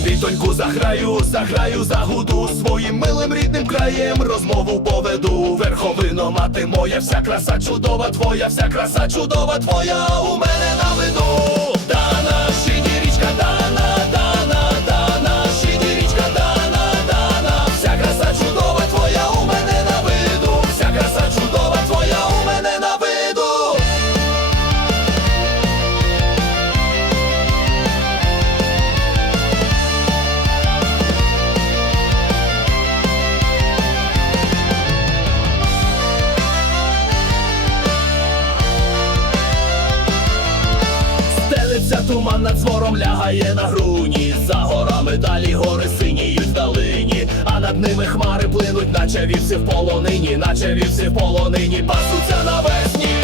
землі заграю, заграю, загуду своїм милим рідним краєм розмову поведу. Верховино, мати моя, вся краса чудова твоя, вся краса чудова твоя у мене. Туман над звором лягає на груні. За горами далі гори синіють вдалині, а над ними хмари плинуть, наче вівці в полонині, наче вівці в полонині, пасуться навесні.